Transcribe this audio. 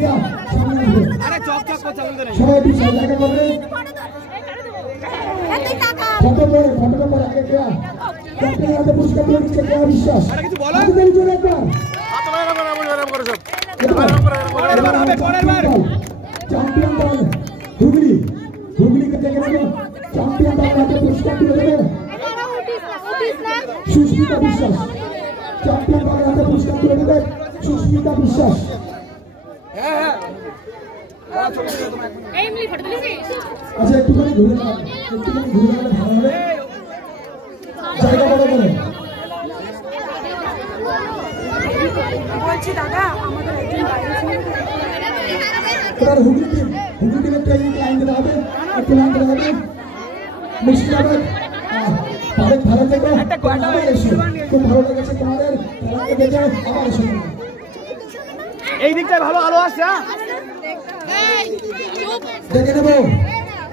क्या सामने आइए अरे चौक चौक को चल दे सबाई पीछे जाके बोले फोटो पर आगे क्या कैप्टन यहाँ पे पुरस्कार दिया नीचे क्या विश्वास अरे किसी बोला आगे मेरी जोर एक बार चैंपियन दल हुगली के जगह में चैंपियन दल यहाँ पे पुरस्कार दिया गया सुष्मिता विश्वास चैंपियन दल यहाँ पे पुरस्कार दिया गया सुष्मिता विश्वास अच्छा एक टुकड़ी घूरे भालो है জায়গা বড় করে বলছি দাদা আমাদের একজন বাইরে ছিল এবার হুগলি টিমের ট্রেনিং লাইন দিতে হবে একটু লাইন দিতে হবে মুর্শিদাবাদ ভালো থেকে আবার এসো খুব ভালো লেগেছে তোমাদের খেলাকে দেখে আবার এসো এই দিকটায় ভালো আলো আসছে দেখে নেবো